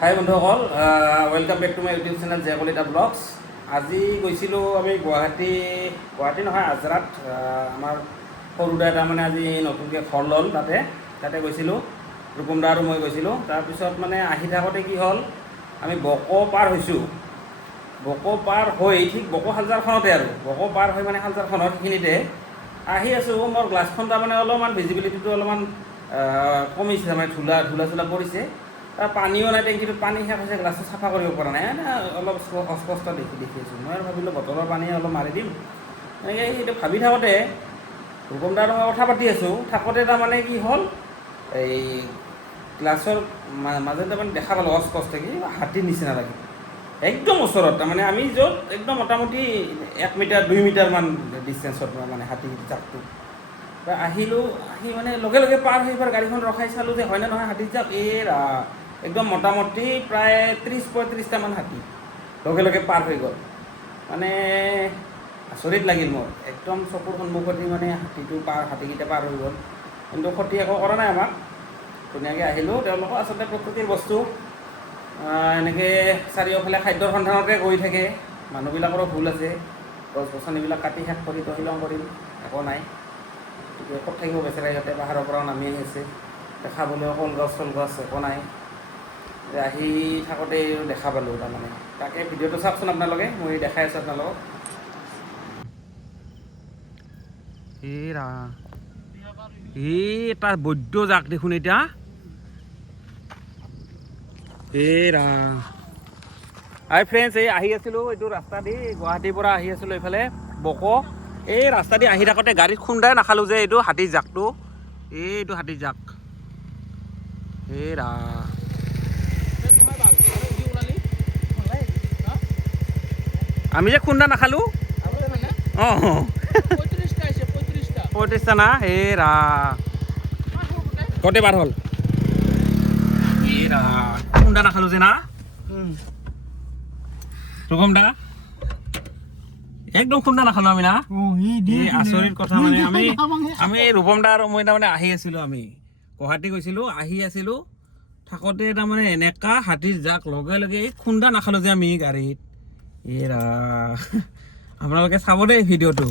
হাই বন্ধুসকল, welcome back to my YouTube channel J Kalita vlogs. আজি গৈছিলোঁ আমি গুৱাহাটী নহয় আজৰাত। আমাৰ সৰু দা তাৰমানে আজি নতুনকৈ ঘৰ ল'ল, তাতে গৈছিলোঁ। ৰূপম দা আৰু মই গৈছিলোঁ। তাৰপিছত মানে আহি থাকোঁতে কি হ'ল, আমি বকো পাৰ হৈছোঁ। বকো পাৰ হৈ ঠিক বকো হালজাৰখনতে আৰু বকো পাৰ হৈ মানে হালজাৰখনৰ সেইখিনিতে আহি আছোঁ। মোৰ গ্লাছখন তাৰমানে অলপমান ভিজিবিলিটিটো অলপমান কমিছে, তাৰমানে ধূলা চোলা পৰিছে। পানীও নাই, টেংকিটোত পানী শেষ হৈছে, গ্লাছটো চাফা কৰিব পৰা নাই, অলপ অস্পষ্ট দেখি আছোঁ। মই আৰু ভাবিলোঁ বটলৰ পানী অলপ মাৰি দিম। এনেকৈ সেইটো ভাবি থাকোঁতে ৰূপম দা আৰু মই কথা পাতি আছোঁ, থাকোঁতে তাৰমানে কি হ'ল, এই গ্লাছৰ মাজতে তাৰমানে দেখা পালোঁ অস্পষ্ট কি হাতীৰ নিচিনা লাগে, একদম ওচৰত। তাৰমানে আমি য'ত একদম মোটামুটি 1 মিটাৰ 2 মিটাৰমান ডিষ্টেঞ্চত মানে হাতীৰ জাকটো। আহিলোঁ, আহি মানে লগে লগে পাৰ হৈ এবাৰ গাড়ীখন ৰখাই চালোঁ যে হয়নে নহয় হাতীৰ জাক। একদম মোটামুটি প্ৰায় 30-35টামান হাতী লগে লগে পাৰ হৈ গ'ল। মানে আচৰিত লাগিল মোৰ, একদম চকুৰ সন্মুখতে মানে হাতীকেইটা পাৰ হৈ গ'ল। কিন্তু ক্ষতি একো কৰা নাই আমাক, ধুনীয়াকৈ আহিলোঁ। তেওঁলোকৰ আচলতে প্ৰকৃতিৰ বস্তু, এনেকৈ চাৰিওফালে খাদ্যৰ সন্ধানতে গৈ থাকে। মানুহবিলাকৰো ভুল আছে, গছ গছনিবিলাক কাটি শেষ কৰি তহিলং কৰিল, একো নাই। গতিকে ক'ত থাকিব বেচেৰা, ইয়াতে পাহাৰৰ পৰা নামি আহিছে, দেখাবলৈও কলগছ একো নাই। আহি থাকোঁতে দেখা পালোঁ, তাৰমানে তাকে ভিডিঅ'টো চাওকচোন আপোনালোকে, মই দেখাই আছোঁ আপোনালোকক। এটা বৈদ্য জাক দেখোন এতিয়া। হাই ফ্ৰেণ্ডছ, এই আহি আছিলোঁ এইটো ৰাস্তা দি, গুৱাহাটীৰ পৰা আহি আছিলোঁ এইফালে বকো। এই ৰাস্তা দি আহি থাকোঁতে গাড়ীত খুন্দাই নাখালোঁ যে এইটো হাতীৰ জাকটো, এইটো হাতীৰ জাক। আমি যে খুন্দা নাখালোঁ, অঁ 35টা না, কতে বাৰ হ'ল, খুন্দা নাখালোঁ যে না ৰূপম দা, একদম খুন্দা নাখালোঁ আমি না। আচৰিত কথা মানে, আমি ৰূপম দা আৰু মই তাৰমানে আহি আছিলোঁ, আমি গুৱাহাটী গৈছিলোঁ, আহি আছিলোঁ থাকোঁতে তাৰমানে এনেকা হাতীৰ জাক, লগে লগে খুন্দা নাখালোঁ যে আমি গাড়ীত। আপোনালোকে চাব দেই ভিডিঅ'টো।